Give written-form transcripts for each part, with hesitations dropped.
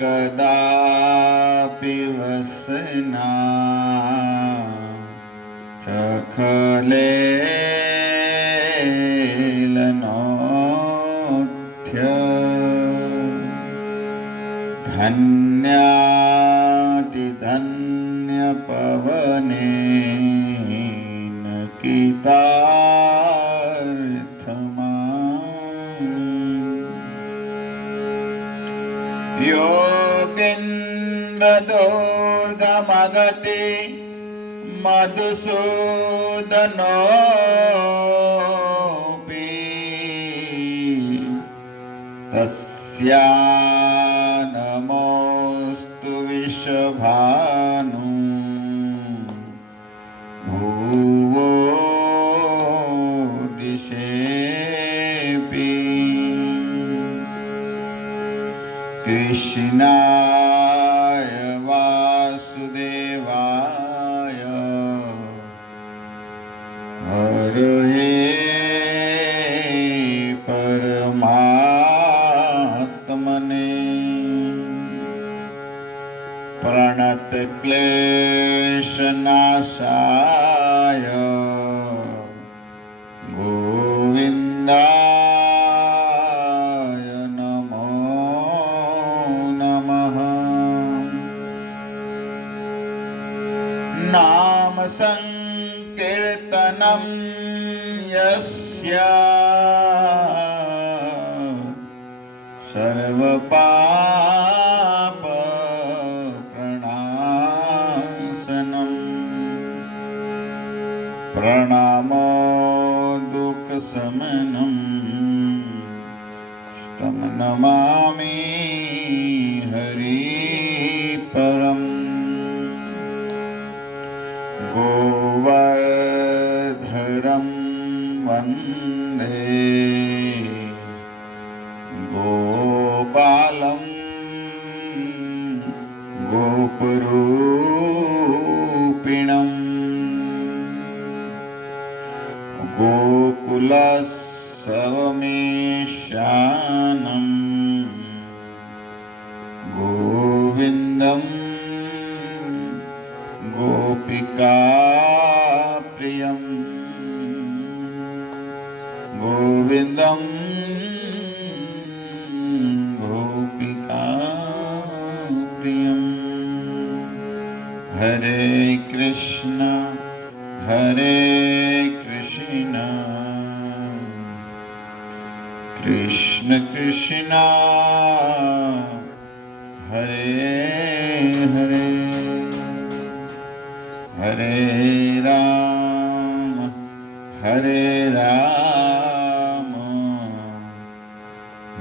कदापि वसना चखलेलनोथ्य धन्यातिधन्यपवनेन कितार्थमानि योगीन्द्रदुर्गमगति मधुसूदनोऽपि तस्या नमोऽस्तु विश्वभानु भुवो दिशेऽपि कृष्णाय वासुदेवाय हरये परमात्मने प्रणतक्लेशनाशाय गोविन्दाय नमो नमः। नाम संकीर्तनं यस्य सर्वपाप प्रणाशनम् प्रणमो दुःखशमनम् तं नमामि हरिपरम् गोवर्धनं वन्दे गोपालं गोपरूपिणं गोकुलसवमेशानं गोविन्दं गोपिकाप्रियं गोविन्दं गोपिकाप्रियं। हरे कृष्ण कृष्ण कृष्ण हरे हरे हरे राम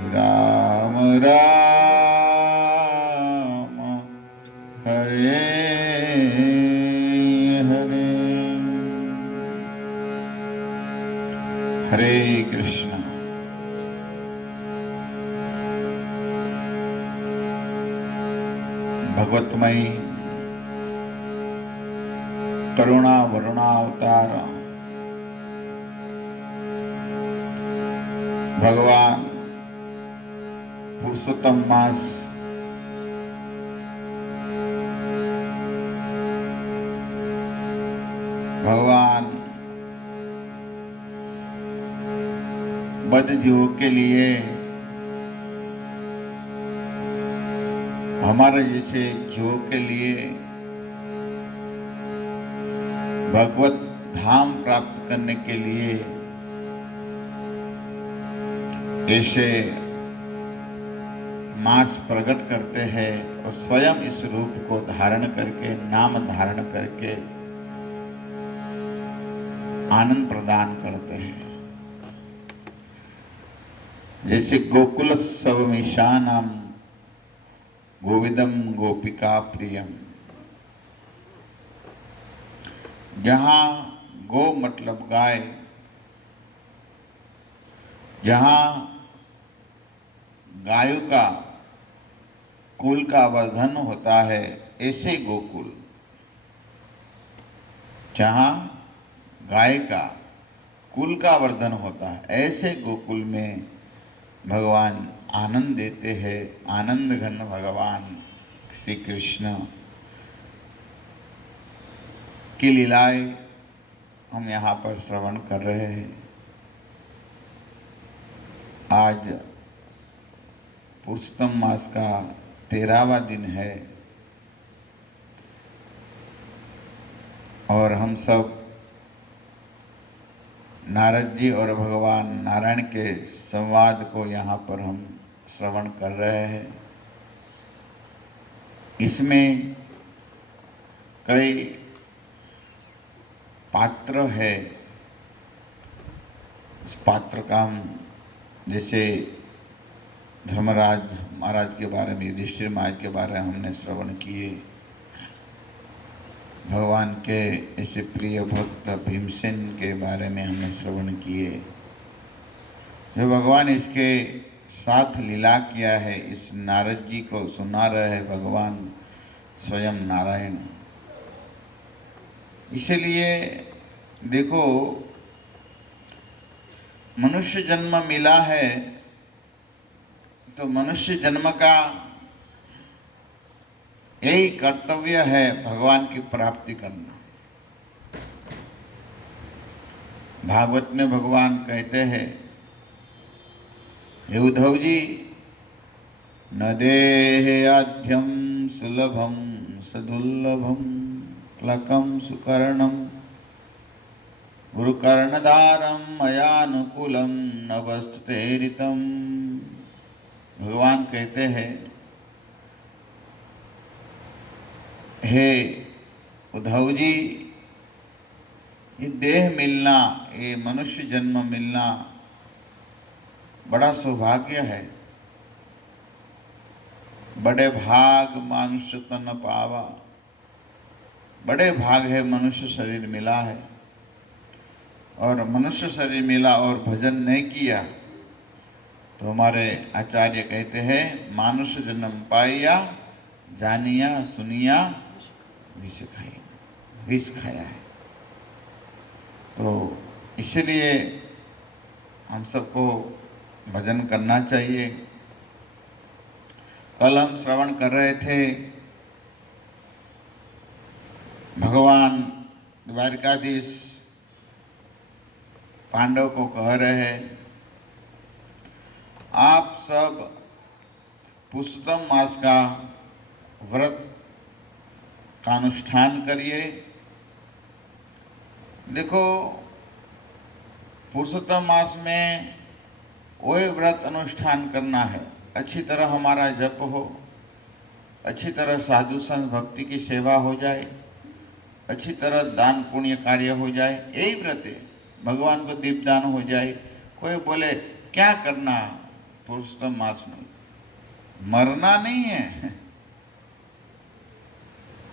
राम राम हरे हरे। हरे कृष्ण। भगवतमयी करुणा वरुणावतार भगवान पुरुषोत्तम मास भगवान बद्ध जीवों के लिए, हमारे जैसे जीवों के लिए भगवत धाम प्राप्त करने के लिए ऐसे मास प्रकट करते हैं और स्वयं इस रूप को धारण करके, नाम धारण करके आनंद प्रदान करते हैं। जैसे गोकुल सवमीशानम गोविंदम गोपिका प्रियम। जहां गो मतलब गाय, जहां गायों का कुल का वर्धन होता है, ऐसे गोकुल जहां गाय का कुल का वर्धन होता है, ऐसे गोकुल में भगवान आनंद देते हैं, आनंद घन भगवान श्री कृष्ण की लीलाएं हम यहाँ पर श्रवण कर रहे हैं। आज पुरुषोत्तम मास का 13वां दिन है और हम सब नारद जी और भगवान नारायण के संवाद को यहाँ पर हम श्रवण कर रहे हैं। इसमें कई पात्र है। इस पात्र का हम जैसे धर्मराज महाराज के बारे में, युधिष्ठिर महाराज के बारे में हमने श्रवण किए। भगवान के ऐसे प्रिय भक्त भीमसेन के बारे में हमने श्रवण किए। जो भगवान इसके साथ लीला किया है, इस नारद जी को सुना रहे हैं भगवान स्वयं नारायण। इसलिए देखो, मनुष्य जन्म मिला है तो मनुष्य जन्म का यही कर्तव्य है भगवान की प्राप्ति करना। भागवत में भगवान कहते हैं, हे उद्धव जी, न देहाद्यम सुलभम सदुर्लभम क्लकम सुकर्णम गुरुकर्णधारम मयानुकूलम न वस्तुतेरितम। भगवान कहते हैं, हे उद्धव जी, ये देह मिलना, ये मनुष्य जन्म मिलना बड़ा सौभाग्य है। बड़े भाग मानुष तन पावा, बड़े भाग है मनुष्य शरीर मिला है। और मनुष्य शरीर मिला और भजन नहीं किया तो हमारे आचार्य कहते हैं, मानुष जन्म पाया जानिया सुनिया विष खाई, विष खाया है। तो इसलिए हम सबको भजन करना चाहिए। कल हम श्रवण कर रहे थे, भगवान द्वारिकाधीश पांडव को कह रहे हैं, आप सब पुरुषोत्तम मास का व्रत का अनुष्ठान करिए। देखो, पुरुषोत्तम मास में वही व्रत अनुष्ठान करना है, अच्छी तरह हमारा जप हो, अच्छी तरह साधु संत भक्ति की सेवा हो जाए, अच्छी तरह दान पुण्य कार्य हो जाए, यही व्रत है। भगवान को दीपदान हो जाए। कोई बोले क्या करना पुरुषोत्तम मास में, मरना नहीं है,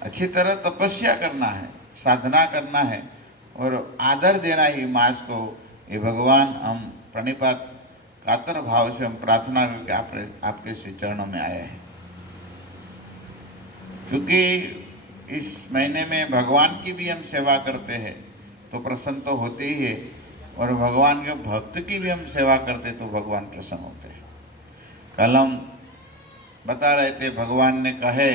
अच्छी तरह तपस्या करना है, साधना करना है और आदर देना ही मास को। ये भगवान हम प्रणिपात कातर भाव से हम प्रार्थना करके आपके श्री चरणों में आए हैं, क्योंकि इस महीने में भगवान की भी हम सेवा करते हैं तो प्रसन्न तो होते ही है, और भगवान के भक्त की भी हम सेवा करते तो भगवान प्रसन्न होते हैं। कल हम बता रहे थे, भगवान ने कहे,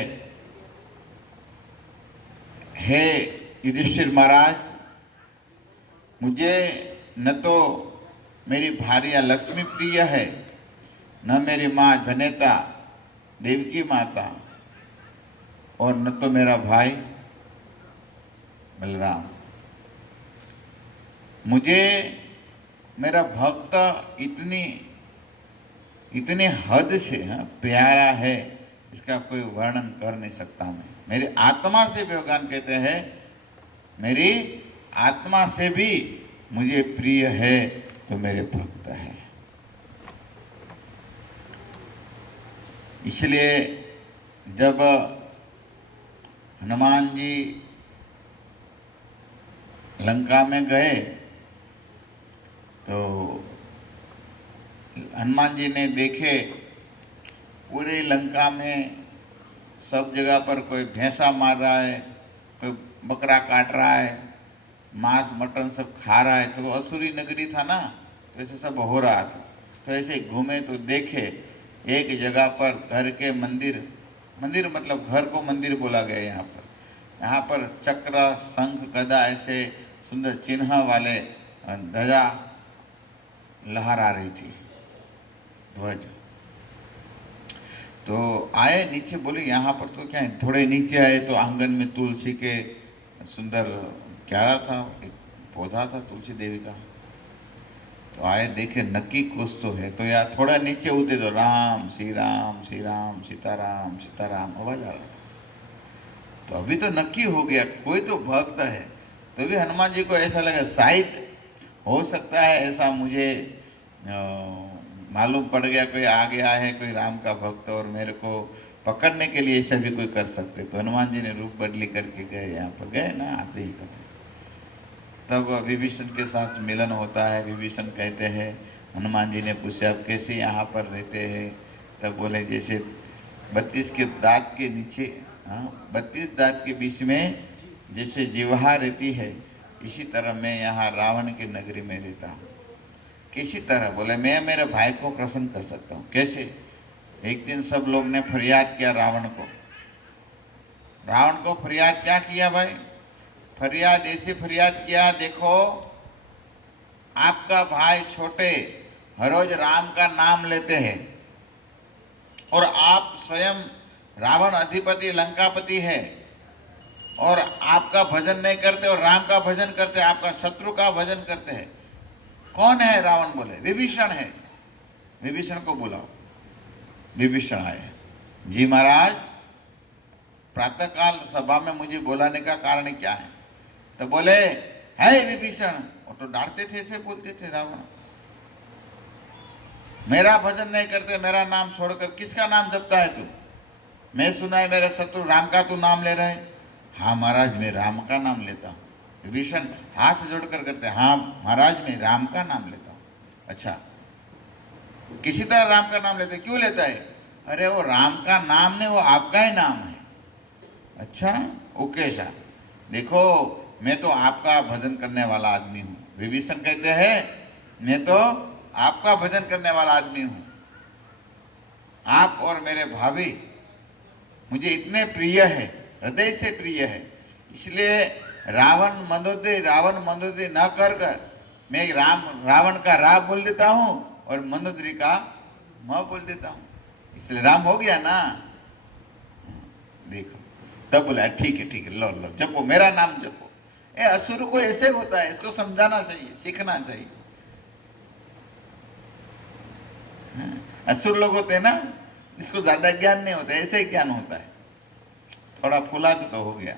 हे युधिष्ठिर महाराज, मुझे न तो मेरी भार्या लक्ष्मी प्रिय है, न मेरी माँ जनेता देवकी माता, और न तो मेरा भाई बलराम। मुझे मेरा भक्त इतनी हद से प्यारा है, इसका कोई वर्णन कर नहीं सकता मैं। मेरी आत्मा से भी, भगवान कहते हैं, मेरी आत्मा से भी मुझे प्रिय है तो मेरे भक्त है। इसलिए जब हनुमान जी लंका में गए तो हनुमान जी ने देखे पूरी लंका में सब जगह पर कोई भैंसा मार रहा है, कोई बकरा काट रहा है, मांस मटन सब खा रहा है। तो वो असुरी नगरी था ना, तो ऐसे सब हो रहा था। तो ऐसे घूमे तो देखे एक जगह पर घर के मंदिर, मंदिर मतलब घर को मंदिर बोला गया यहाँ पर चक्र शंख गदा ऐसे सुंदर चिन्ह वाले ध्वजा लहरा रही थी, ध्वज। तो आए नीचे, बोले यहाँ पर तो क्या है, थोड़े नीचे आए तो आंगन में तुलसी के सुंदर क्यारा था, एक पौधा था तुलसी देवी का। तो आए देखे नक्की कुछ तो है, तो यार थोड़ा नीचे उतरे तो राम सीताराम सीताराम सीताराम आवाज आ रहा था। तो अभी तो नक्की हो गया, कोई तो भक्त है। तो भी हनुमान जी को ऐसा लगा शायद हो सकता है ऐसा, मुझे मालूम पड़ गया कोई आ गया है, कोई राम का भक्त, और मेरे को पकड़ने के लिए ऐसा भी कोई कर सकते। तो हनुमान जी ने रूप बदली करके गए, यहाँ पर गए ना, आते ही कहते। तब विभीषण के साथ मिलन होता है। विभीषण कहते हैं, हनुमान जी ने पूछा आप कैसे यहाँ पर रहते हैं? तब बोले जैसे 32 के दांत के नीचे, 32 दांत के बीच में जैसे जिह्वा रहती है, इसी तरह मैं यहाँ रावण की नगरी में रहता हूँ। किसी तरह बोले मैं मेरे भाई को प्रसन्न कर सकता हूँ। कैसे? एक दिन सब लोग ने फरियाद किया रावण को। रावण को फरियाद क्या किया भाई? फरियाद ऐसे फरियाद किया, देखो आपका भाई छोटे हर रोज राम का नाम लेते हैं, और आप स्वयं रावण अधिपति लंकापति है, और आपका भजन नहीं करते और राम का भजन करते, आपका शत्रु का भजन करते हैं। कौन है? रावण बोले विभीषण है। विभीषण को बुलाओ। विभीषण आए। जी महाराज, प्रातःकाल सभा में मुझे बुलाने का कारण क्या है? तो बोले है विभीषण, वो तो डांटते थे, ऐसे बोलते थे रावण, मेरा भजन नहीं करते, मेरा नाम छोड़कर किसका नाम जपता है तू? मैं सुना है मेरे शत्रु राम का तू नाम ले रहा है। हाँ महाराज, मैं राम का नाम लेता हूँ। विभीषण हाथ जोड़कर करते, हाँ महाराज मैं राम का नाम लेता हूँ। अच्छा, किसी तरह राम का नाम लेते, क्यों लेता है? अरे वो राम का नाम नहीं, वो आपका ही नाम है। अच्छा, वो कैसा? देखो मैं तो आपका भजन करने वाला आदमी हूँ। विभीषण कहते हैं मैं तो आपका भजन करने वाला आदमी हूँ। आप और मेरे भाभी मुझे इतने प्रिय है, हृदय से प्रिय है, इसलिए रावण मंदोदरी न कर कर मैं रावण का रा बोल देता हूँ और मंदोदरी का म बोल देता हूँ, इसलिए राम हो गया ना। देखो, तब बोला ठीक है लो लो जपो, मेरा नाम जपो। असुर को ऐसे होता है, इसको समझाना चाहिए, सीखना चाहिए। असुर लोग होते हैं ना, इसको ज्यादा ज्ञान नहीं होता, ऐसे ही ज्ञान होता है, थोड़ा फुला तो हो गया।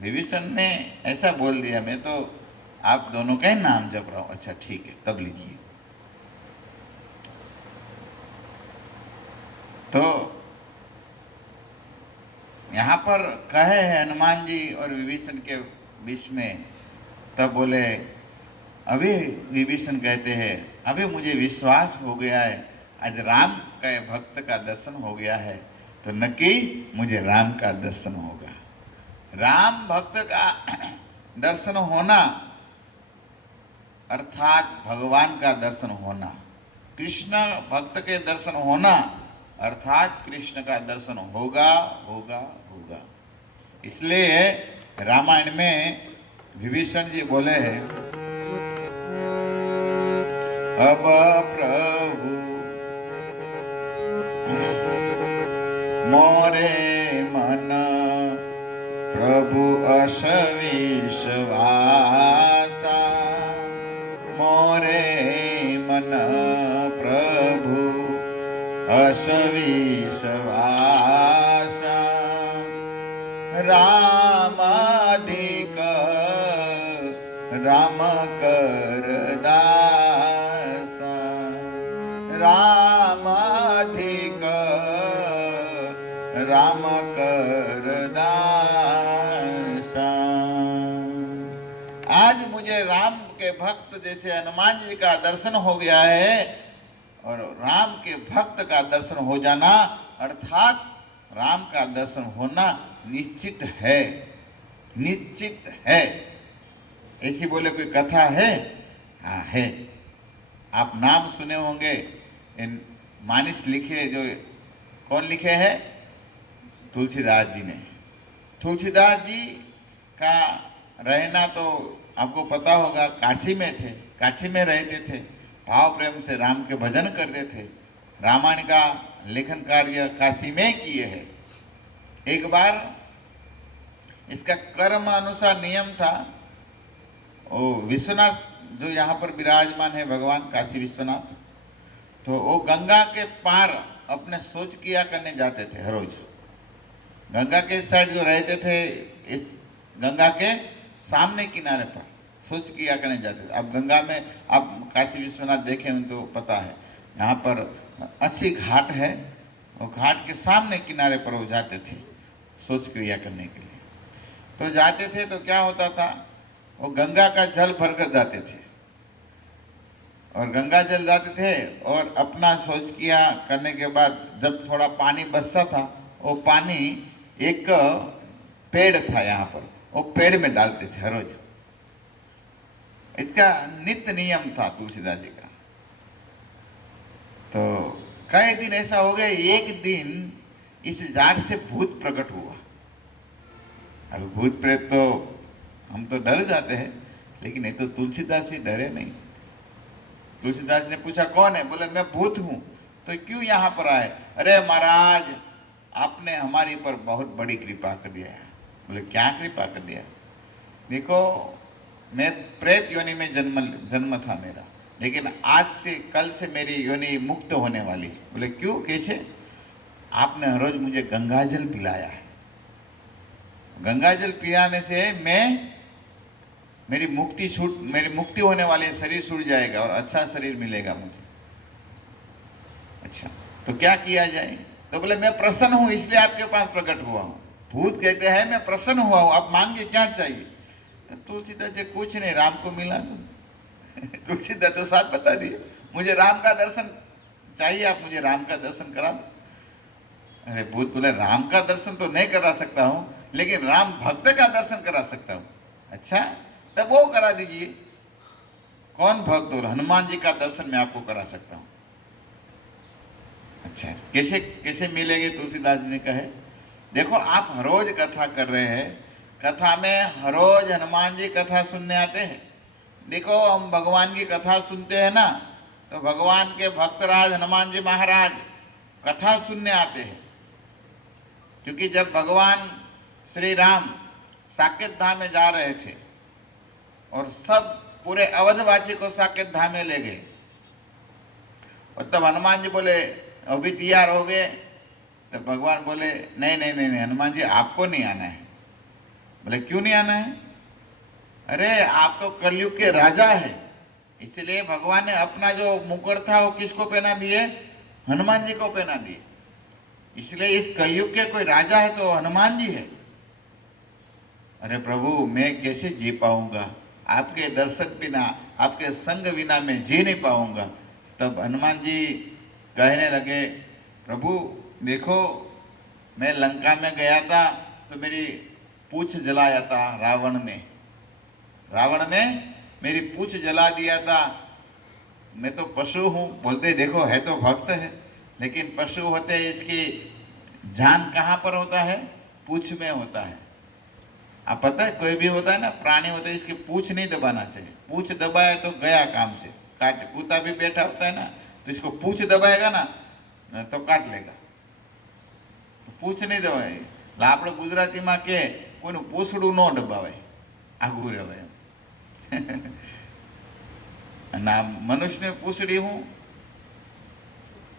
विभीषण ने ऐसा बोल दिया, मैं तो आप दोनों का ही नाम जप रहा हूं। अच्छा ठीक है, तब लिखिए। तो यहाँ पर कहे हैं हनुमान जी और विभीषण के बीच में। तब बोले, अभी विभीषण कहते हैं अभी मुझे विश्वास हो गया है, आज राम के भक्त का दर्शन हो गया है, तो नक्की मुझे राम का दर्शन होगा। राम भक्त का दर्शन होना अर्थात भगवान का दर्शन होना, कृष्ण भक्त के दर्शन होना अर्थात कृष्ण का दर्शन होगा होगा होगा। इसलिए रामायण में विभीषण जी बोले हैं, अब प्रभु मोरे मन प्रभु अस विश्वासा, मोरे मन प्रभु अस विश्वासा, राम अधिक राम कर दासा, राम अधिक राम कर दासा। आज मुझे राम के भक्त जैसे हनुमान जी का दर्शन हो गया है, और राम के भक्त का दर्शन हो जाना अर्थात राम का दर्शन होना निश्चित है, निश्चित है। ऐसी बोले कोई कथा है? हाँ है। आप नाम सुने होंगे, इन मानस लिखे, जो कौन लिखे हैं? तुलसीदास जी ने। तुलसीदास जी का रहना तो आपको पता होगा, काशी में थे, काशी में रहते थे, भाव प्रेम से राम के भजन करते थे, रामायण का लेखन कार्य काशी में किए हैं। एक बार इसका कर्म अनुसार नियम था, वो विश्वनाथ जो यहाँ पर विराजमान है भगवान काशी विश्वनाथ, तो वो गंगा के पार अपने शौच किया करने जाते थे हर रोज। गंगा के साइड जो रहते थे, इस गंगा के सामने किनारे पर शौच किया करने जाते थे। अब गंगा में आप काशी विश्वनाथ देखें तो पता है, यहाँ पर 80 घाट है, और घाट के सामने किनारे पर वो जाते थे शौच क्रिया करने के लिए। तो जाते थे तो क्या होता था, वो गंगा का जल भर कर जाते थे, और गंगा जल जाते थे, और अपना शौच किया करने के बाद जब थोड़ा पानी बचता था, वो पानी एक पेड़ था यहाँ पर, वो पेड़ में डालते थे हर रोज। इसका नित्य नियम था तुलसीदास जी का। तो कई दिन ऐसा हो गया, एक दिन इस झाड़ से भूत प्रकट हुआ। अब भूत प्रेत तो हम तो डर जाते हैं, लेकिन ये तो तुलसीदास ही डरे नहीं। तुलसीदास ने पूछा कौन है? बोले मैं भूत हूँ। तो क्यों यहाँ पर आए? अरे महाराज, आपने हमारे पर बहुत बड़ी कृपा कर दिया है। बोले क्या कृपा कर दिया? देखो, मैं प्रेत योनि में जन्म था मेरा, लेकिन आज से कल से मेरी योनि मुक्त होने वाली। बोले क्यों, कैसे? आपने हर रोज मुझे गंगाजल पिलाया है, गंगाजल पिलाने से मेरी मुक्ति होने वाली है, शरीर छूट जाएगा और अच्छा शरीर मिलेगा मुझे। अच्छा, तो क्या किया जाए? तो बोले मैं प्रसन्न हूं, इसलिए आपके पास प्रकट हुआ हूं। भूत कहते हैं मैं प्रसन्न हुआ हूं, आप मांगे क्या चाहिए? तो तुलसीदास जी कुछ नहीं, राम को मिला दो। तुलसीदास तो साफ बता दिए, मुझे राम का दर्शन चाहिए, आप मुझे राम का दर्शन करा दो। अरे भूत बोले राम का दर्शन तो नहीं करा सकता हूं, लेकिन राम भक्त का दर्शन करा सकता हूं। अच्छा, तब वो करा दीजिए। कौन भक्त? और हनुमान जी का दर्शन मैं आपको करा सकता हूं। अच्छा, कैसे कैसे मिलेंगे? तुलसीदास जी ने कहे, देखो आप हर रोज कथा कर रहे हैं, कथा में हर रोज हनुमान जी कथा सुनने आते हैं। देखो हम भगवान की कथा सुनते हैं ना, तो भगवान के भक्तराज हनुमान जी महाराज कथा सुनने आते हैं, क्योंकि जब भगवान श्री राम साकेत धाम में जा रहे थे और सब पूरे अवधवासी को साकेत धाम में ले गए, और तब हनुमान जी बोले अभी तैयार हो गए, तो भगवान बोले नहीं नहीं नहीं नहीं हनुमान जी, आपको नहीं आना है। बोले क्यों नहीं आना है? अरे आप तो कलयुग के राजा है, इसलिए भगवान ने अपना जो मुकुट था वो किसको पहना दिए? हनुमान जी को पहना दिए। इसलिए इस कलयुग के कोई राजा है तो हनुमान जी है। अरे प्रभु, मैं कैसे जी पाऊंगा? आपके दर्शन बिना, आपके संग बिना मैं जी नहीं पाऊंगा। तब हनुमान जी कहने लगे, प्रभु देखो, मैं लंका में गया था तो मेरी पूंछ जलाया था रावण ने मेरी पूंछ जला दिया था। मैं तो पशु हूँ। बोलते देखो है तो भक्त है, लेकिन पशु होते हैं, इसकी जान कहाँ पर होता है? पूंछ में होता है। आप पता है, कोई भी होता है ना, प्राणी होता है, इसकी पूंछ नहीं दबाना चाहिए। पूंछ दबाए तो गया काम से, काट। कुत्ता भी बैठा होता है ना, तो इसको पूंछ दबाएगा ना तो काट लेगा। तो पूंछ नहीं दबाए। આપણે ગુજરાતીમાં કે કોઈનું પૂંછડું ન દબાવાય, આગું રહેવાય. અને મનુષ્યની પૂંછડી હું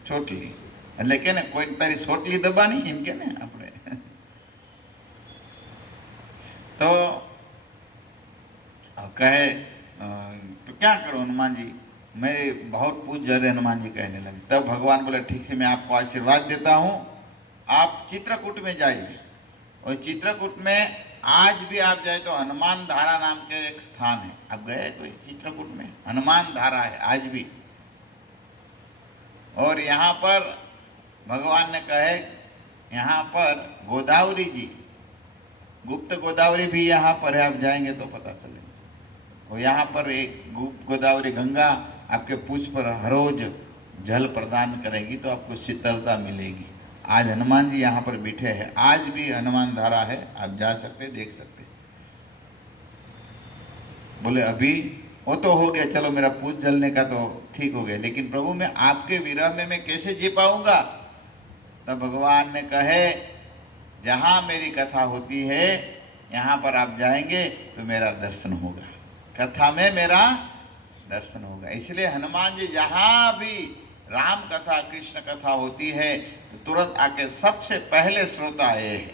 ચોટલી, એટલે કે ને કોઈ તારી ચોટલી દબાની એમ કે ને આપણે. तो कहे तो क्या करो हनुमान जी, मेरे बहुत पूछ जरे हनुमान जी कहने लगे। तब भगवान बोले ठीक है, मैं आपको आशीर्वाद देता हूँ, आप चित्रकूट में जाइए। और चित्रकूट में आज भी आप जाए तो हनुमान धारा नाम के एक स्थान है। आप गए कोई चित्रकूट में? हनुमान धारा है आज भी। और यहाँ पर भगवान ने कहे, यहाँ पर गोदावरी जी, गुप्त गोदावरी भी यहाँ पर है, आप जाएंगे तो पता चलेगा। और यहाँ पर एक गुप्त गोदावरी गंगा आपके पूछ पर हर रोज जल प्रदान करेंगी तो आपको शीतलता मिलेगी। आज हनुमान जी यहाँ पर बैठे हैं, आज भी हनुमान धारा है, आप जा सकते देख सकते। बोले अभी वो तो हो गया, चलो मेरा पूज जलने का तो ठीक हो गया, लेकिन प्रभु मैं आपके विरह में मैं कैसे जी पाऊंगा? तब भगवान ने कहे जहाँ मेरी कथा होती है यहाँ पर आप जाएंगे तो मेरा दर्शन होगा, कथा में मेरा दर्शन होगा। इसलिए हनुमान जी जहाँ भी राम कथा कृष्ण कथा होती है तो तुरंत आके सबसे पहले श्रोता ये है,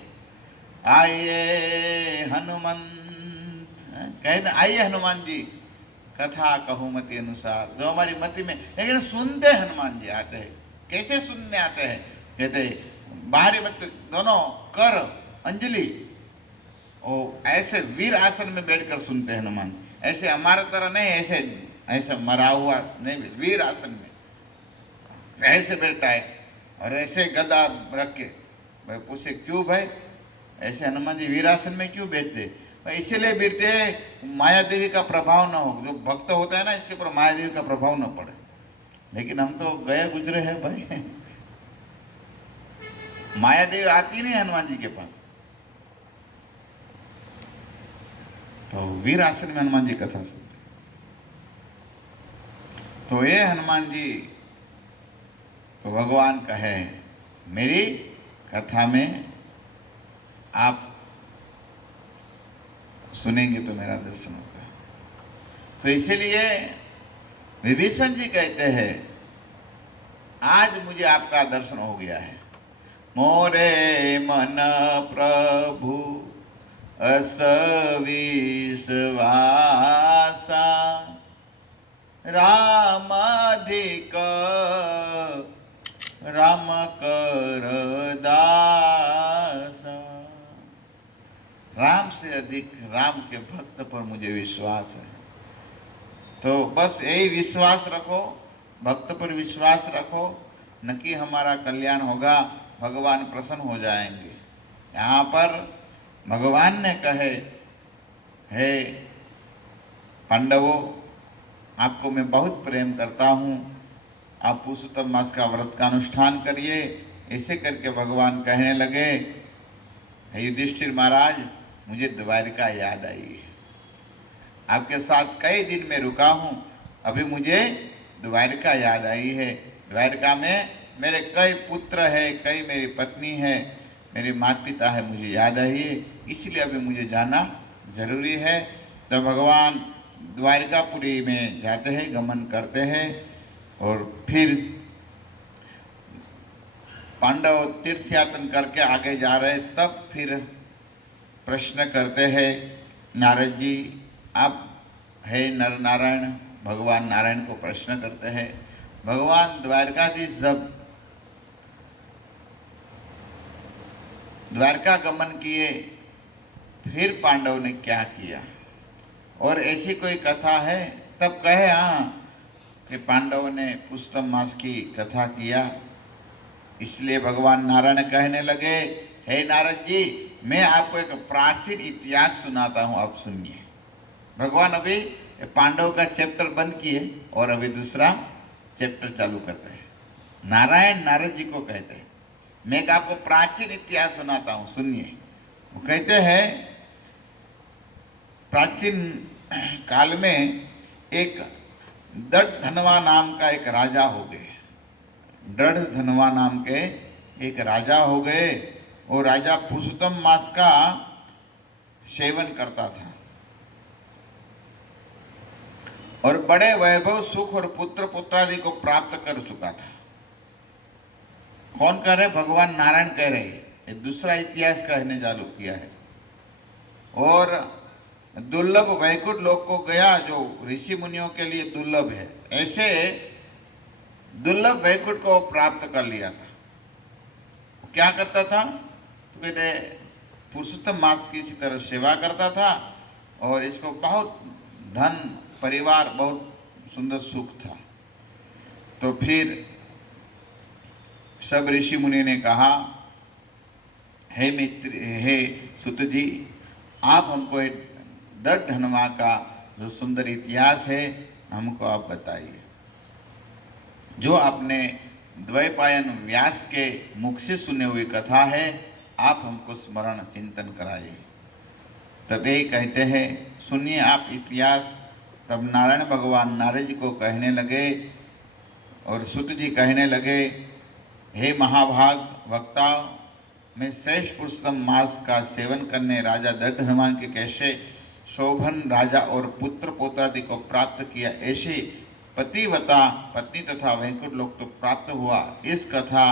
आइए हनुमंत, कहते आइए हनुमान जी कथा कहूँ मति अनुसार, जो हमारी मति में। लेकिन सुनते हनुमान जी आते हैं, कैसे सुनने आते हैं? कहते बाहरी मत दोनों कर अंजलि, ओ ऐसे वीर आसन में बैठकर सुनते हैं हनुमान। ऐसे हमारे तरह नहीं, ऐसे ऐसे मरा हुआ नहीं, वीर आसन में ऐसे बैठा है और ऐसे गदा रख के। भाई पूछे क्यों भाई ऐसे हनुमान जी वीरासन में क्यों बैठते? इसीलिए बैठते माया देवी का प्रभाव ना हो, जो भक्त होता है ना इसके ऊपर माया देवी का प्रभाव ना पड़े। लेकिन हम तो गए गुजरे हैं भाई माया देवी आती नहीं हनुमान जी के पास। तो वीर आसन में हनुमान जी कथा सुनते। तो ये हनुमान जी को भगवान कहे मेरी कथा में आप सुनेंगे तो मेरा दर्शन होगा। तो इसीलिए विभीषण जी कहते हैं आज मुझे आपका दर्शन हो गया है। मोरे मन प्रभु अस विश्वासा, राम अधिक राम कर दासा। राम से अधिक राम के भक्त पर मुझे विश्वास है। तो बस यही विश्वास रखो, भक्त पर विश्वास रखो, न कि हमारा कल्याण होगा, भगवान प्रसन्न हो जाएंगे। यहाँ पर भगवान ने कहे हे पांडवों आपको मैं बहुत प्रेम करता हूँ, आप पुरुषोत्तम मास का व्रत का अनुष्ठान करिए। ऐसे करके भगवान कहने लगे हे युधिष्ठिर महाराज मुझे द्वारिका याद आई है, आपके साथ कई दिन में रुका हूँ, अभी मुझे द्वारिका याद आई है। द्वारिका में मेरे कई पुत्र है, कई मेरी पत्नी है, मेरे माता पिता है, मुझे याद आई है, इसलिए अभी मुझे जाना जरूरी है। तो भगवान द्वारिकापुरी में जाते हैं, गमन करते हैं और फिर पांडव तीर्थ यात्रा करके आगे जा रहे, तब फिर प्रश्न करते हैं नारद जी आप है नर नारायण, भगवान नारायण को प्रश्न करते हैं भगवान द्वारकाधीश जब द्वारका गमन किए फिर पांडव ने क्या किया, और ऐसी कोई कथा है? तब कहे हाँ कि पांडव ने पुरुषोत्तम मास की कथा किया। इसलिए भगवान नारायण कहने लगे हे नारद जी मैं आपको एक प्राचीन इतिहास सुनाता हूँ, आप सुनिए। भगवान अभी पांडव का चैप्टर बंद किए और अभी दूसरा चैप्टर चालू करते हैं। नारायण नारद जी को कहते हैं मैं आपको प्राचीन इतिहास सुनाता हूँ, सुनिए। वो कहते हैं प्राचीन काल में एक दृढ़ धनवा नाम का एक राजा हो गए। दृढ़ धनवा नाम के एक राजा हो गए। वो राजा पुरुषोत्तम मास का सेवन करता था और बड़े वैभव सुख और पुत्र पुत्रादि को प्राप्त कर चुका था। कौन कह रहे? भगवान नारायण कह रहे। ये दूसरा इतिहास कहने चालू किया है। और दुर्लभ वैकुंठ लोक को गया जो ऋषि मुनियों के लिए दुर्लभ है, ऐसे दुर्लभ वैकुंठ को प्राप्त कर लिया था। क्या करता था? तो कहते पुरुषोत्तम मास की इसी तरह सेवा करता था और इसको बहुत धन परिवार बहुत सुंदर सुख था। तो फिर सब ऋषि मुनि ने कहा हे मित्र हे सुत जी आप हमको दृढ़ धनवा का जो सुंदर इतिहास है हमको आप बताइए। जो आपने द्वैपायन व्यास के मुख से सुने हुई कथा है, आप हमको स्मरण चिंतन कराइए। तब यही कहते हैं, सुनिए आप इतिहास। तब नारायण भगवान नारद जी को कहने लगे और सुत जी कहने लगे, हे महाभाग वक्ता, मैं श्रेष्ठ पुरुषोत्तम मांस का सेवन करने राजा दर्दहनुमान के कैसे शोभन राजा और पुत्र पोत्रादि को प्राप्त किया, ऐसे पतिव्रता पत्नी तथा वैकुंठ लोक तो प्राप्त हुआ, इस कथा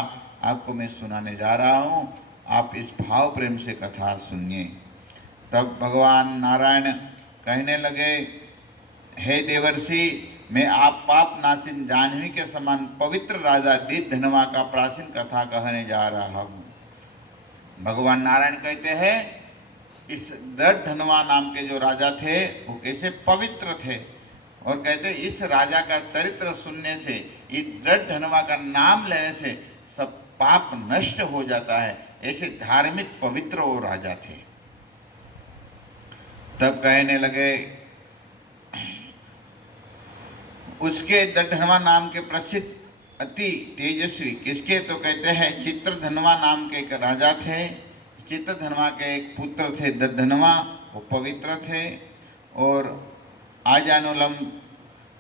आपको मैं सुनाने जा रहा हूँ। आप इस भाव प्रेम से कथा सुनिए। तब भगवान नारायण कहने लगे, हे देवर्षि, मैं आप पाप नासिन जाह्नवी के समान पवित्र राजा दीपधनवा का प्राचीन कथा कहने जा रहा हूँ। भगवान नारायण कहते हैं, इस दर्दधनवा नाम के जो राजा थे वो कैसे पवित्र थे, और कहते इस राजा का चरित्र सुनने से, इस दर्दधनवा का नाम लेने से सब पाप नष्ट हो जाता है। ऐसे धार्मिक पवित्र वो राजा थे। तब कहने लगे, उसके दर्दधनवा नाम के प्रसिद्ध अति तेजस्वी किसके, तो कहते हैं चित्रधनवा नाम के एक राजा थे। चित्रधनवा के एक पुत्र थे दर्दधनवा, वो पवित्र थे। और आजानुलम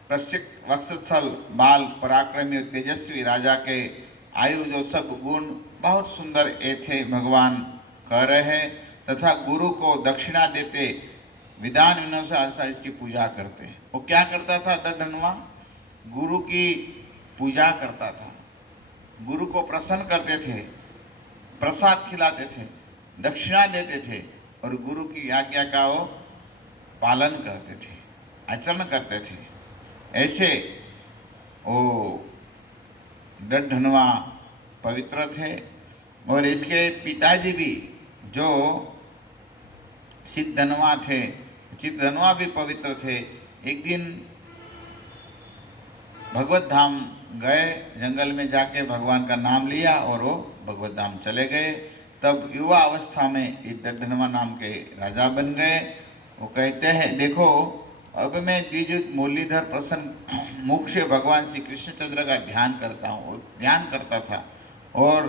प्रसिक वत्सस्थल बाल पराक्रमी तेजस्वी राजा के आयु जो सब गुण बहुत सुंदर ये थे, भगवान कह रहे हैं। तथा गुरु को दक्षिणा देते, विधान अनुसार इसकी पूजा करते हैं। वो क्या करता था दर्दधनवा, गुरु की पूजा करता था, गुरु को प्रसन्न करते थे, प्रसाद खिलाते थे, दक्षिणा देते थे और गुरु की आज्ञा का वो पालन करते थे, आचरण करते थे। ऐसे वो दर्दधनवा पवित्र थे। और इसके पिताजी भी जो सिद्धधनवा थे, चित्रधनवा भी पवित्र थे। एक दिन भगवत धाम गए, जंगल में जाके भगवान का नाम लिया और वो भगवत धाम चले गए। तब युवा अवस्था में इस दर्दधनवा नाम के राजा बन गए। वो कहते हैं, देखो अब मैं द्विजूत मुरलीधर प्रसन्न मुख से भगवान श्री कृष्णचंद्र का ध्यान करता हूँ, और ध्यान करता था। और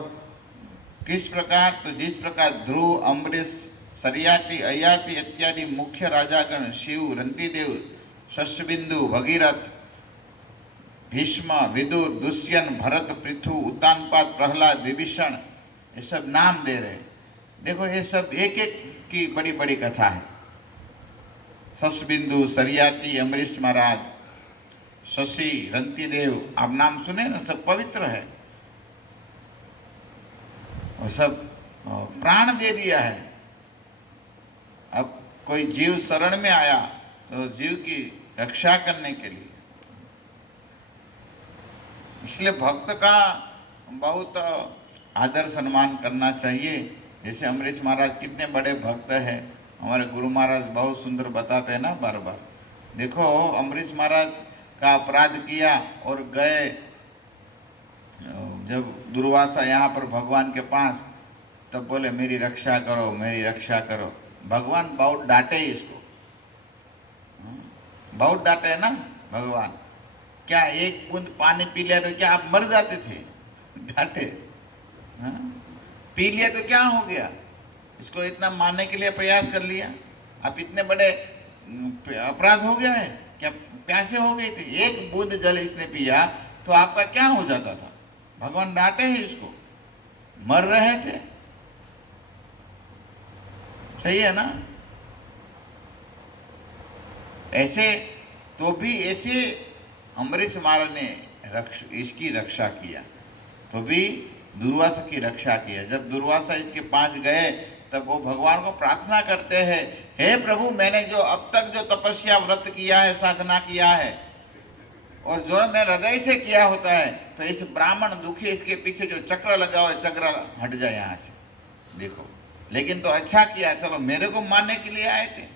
किस प्रकार, तो जिस प्रकार ध्रुव, अम्बरीश, सरियाती, अयाती इत्यादि मुख्य राजागण, शिव, रंतिदेव, शशबिंदु, भगीरथ, भीष्म, विदुर, दुष्यंत, भरत, पृथु, उत्तानपाद, प्रहलाद, विभीषण, ये सब नाम दे रहे। देखो ये सब एक एक की बड़ी बड़ी कथा है। शशबिंदु, सरियाती, अम्बरीश महाराज, शशि, रंतिदेव, आप नाम सुने ना, सब पवित्र है। और सब प्राण दे दिया है। अब कोई जीव शरण में आया तो जीव की रक्षा करने के लिए, इसलिए भक्त का बहुत आदर सम्मान करना चाहिए। जैसे अम्बरीश महाराज कितने बड़े भक्त हैं, हमारे गुरु महाराज बहुत सुंदर बताते हैं ना बार बार। देखो अम्बरीश महाराज का अपराध किया और गए, जब दुर्वासा यहाँ पर भगवान के पास, तब बोले मेरी रक्षा करो, मेरी रक्षा करो। भगवान बहुत डांटे इसको, बहुत डांटे है ना भगवान। क्या एक बूंद पानी पी लिया तो क्या आप मर जाते थे, डांटे। पी लिया तो क्या हो गया, इसको इतना मारने के लिए प्रयास कर लिया, आप इतने बड़े अपराध हो गया है क्या, प्यासे हो गए थे, एक बूंद जल इसने पिया तो आपका क्या हो जाता था। भगवान डांटे हैं इसको, मर रहे थे। सही है ना। ऐसे तो भी ऐसे अम्बरीश महाराज ने इसकी रक्षा किया, तो भी दुर्वासा की रक्षा किया। जब दुर्वासा इसके पास गए तब वो भगवान को प्रार्थना करते हैं, हे प्रभु, मैंने जो अब तक जो तपस्या व्रत किया है, साधना किया है, और जो मैं हृदय से किया होता है, तो इस ब्राह्मण दुखी इसके पीछे जो चक्र लगा हुआ है, चक्र हट जाए यहाँ से। देखो, लेकिन तो अच्छा किया, चलो मेरे को मारने के लिए आए थे,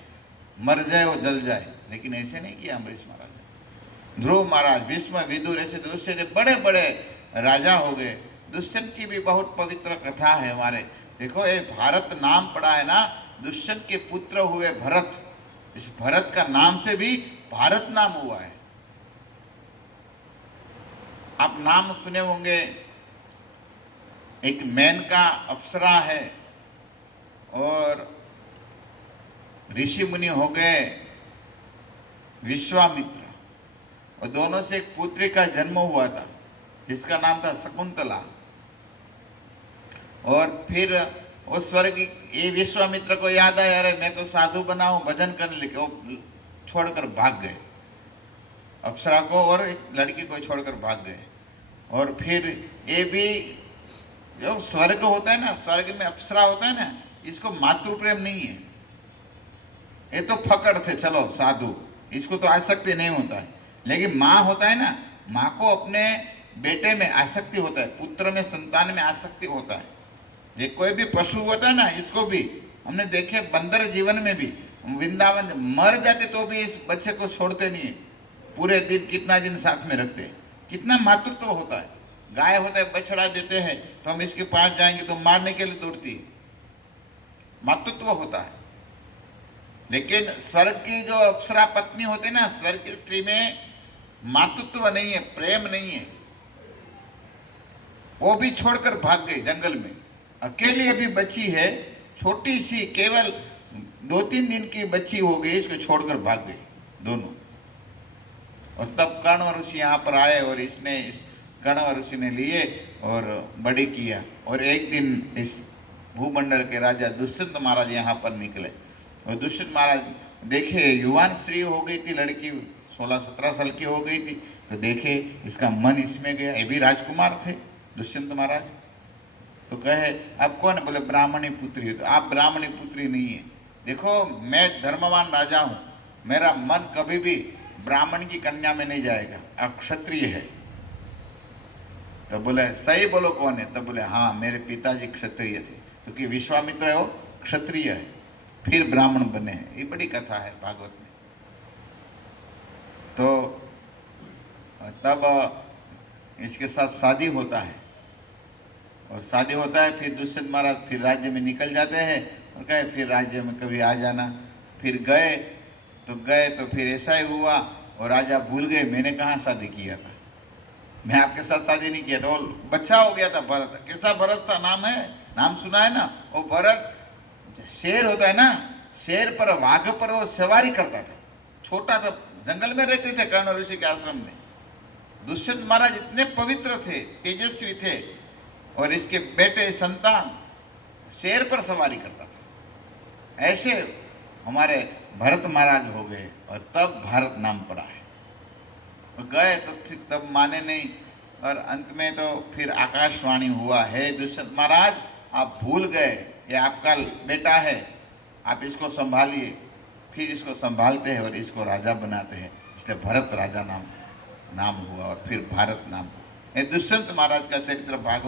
मर जाए वो जल जाए, लेकिन ऐसे नहीं किया अम्बरीश महाराज। ध्रुव महाराज, भीष्म, विदुर, ऐसे दूसरे बड़े बड़े राजा हो गए। दुष्यंत की भी बहुत पवित्र कथा है हमारे। देखो ये भारत नाम पड़ा है ना, दुष्यंत के पुत्र हुए भरत, इस भरत का नाम से भी भारत नाम हुआ है। आप नाम सुने होंगे, एक मेनका अप्सरा है और ऋषि मुनि हो गए विश्वामित्र, और दोनों से एक पुत्री का जन्म हुआ था जिसका नाम था शकुंतला। और फिर वो स्वर्ग, ये विश्वामित्र को याद आया, अरे मैं तो साधु बना हूं भजन करने लेके, वो छोड़कर भाग गए अप्सरा को और एक लड़की को छोड़कर भाग गए। और फिर ये भी जो स्वर्ग होता है ना, स्वर्ग में अप्सरा होता है ना, इसको मातृ प्रेम नहीं है, ये तो फकड़ थे, चलो साधु, इसको तो आसक्ति नहीं होता है। लेकिन माँ होता है ना, माँ को अपने बेटे में आसक्ति होता है, पुत्र में, संतान में आसक्ति होता है। ये कोई भी पशु होता है ना, इसको भी हमने देखे, बंदर जीवन में भी वृंदावन मर जाते तो भी इस बच्चे को छोड़ते नहीं है, पूरे दिन कितना दिन साथ में रखते हैं, कितना मातृत्व होता है। गाय होता है, बछड़ा देते हैं तो हम इसके पास जाएंगे तो मारने के लिए दौड़ती है, मातृत्व होता है। लेकिन स्वर्ग की जो अप्सरा पत्नी होती है ना, स्वर्ग की स्त्री में मातृत्व नहीं है, प्रेम नहीं है, वो भी छोड़कर भाग गई जंगल में, अकेली अभी बच्ची है, छोटी सी, केवल 2-3 दिन की बच्ची हो गई, इसको छोड़कर भाग गई दोनों। और तब कण्व ऋषि यहाँ पर आए और इसने, इस कण्व ऋषि ने लिए और बड़ी किया। और एक दिन इस भूमंडल के राजा दुष्यंत महाराज यहाँ पर निकले, और दुष्यंत महाराज देखे युवान स्त्री हो गई थी, लड़की 16-17 साल की हो गई थी, तो देखे इसका मन इसमें गया, ये भी राजकुमार थे दुष्यंत महाराज। तो कहे आप कौन है? बोले ब्राह्मणी पुत्री है। तो आप ब्राह्मणी पुत्री नहीं है, देखो मैं धर्मवान राजा हूँ, मेरा मन कभी भी ब्राह्मण की कन्या में नहीं जाएगा, आप क्षत्रिय है। तो बोले सही बोलो कौन है? तो बोले हाँ मेरे पिताजी क्षत्रिय थे, क्योंकि विश्वामित्र है वो क्षत्रिय है, फिर ब्राह्मण बने हैं। ये बड़ी कथा है भागवत में। तो तब इसके साथ शादी होता है, और शादी होता है, फिर दुष्यंत महाराज फिर राज्य में निकल जाते हैं और कहे फिर राज्य में कभी आ जाना। फिर गए तो फिर ऐसा ही हुआ, और राजा भूल गए मैंने कहाँ शादी किया था, मैं आपके साथ शादी नहीं किया था। वो बच्चा हो गया था भरत, कैसा भरत था, नाम है, नाम सुना है ना? वो भरत शेर होता है ना, शेर पर, वाघ पर वो सवारी करता था, छोटा था, जंगल में रहते थे कर्ण ऋषि के आश्रम में। दुष्यंत महाराज इतने पवित्र थे, तेजस्वी थे, और इसके बेटे संतान शेर पर सवारी करता था। ऐसे हमारे भरत महाराज हो गए, और तब भारत नाम पड़ा है। गए तो तब माने नहीं, और अंत में तो फिर आकाशवाणी हुआ, है दुष्यंत महाराज आप भूल गए, ये आपका बेटा है, आप इसको संभालिए। फिर इसको संभालते हैं और इसको राजा बनाते हैं, इसलिए भरत राजा नाम हुआ, और फिर भारत नाम। ये दुष्यंत महाराज का चरित्र भागवत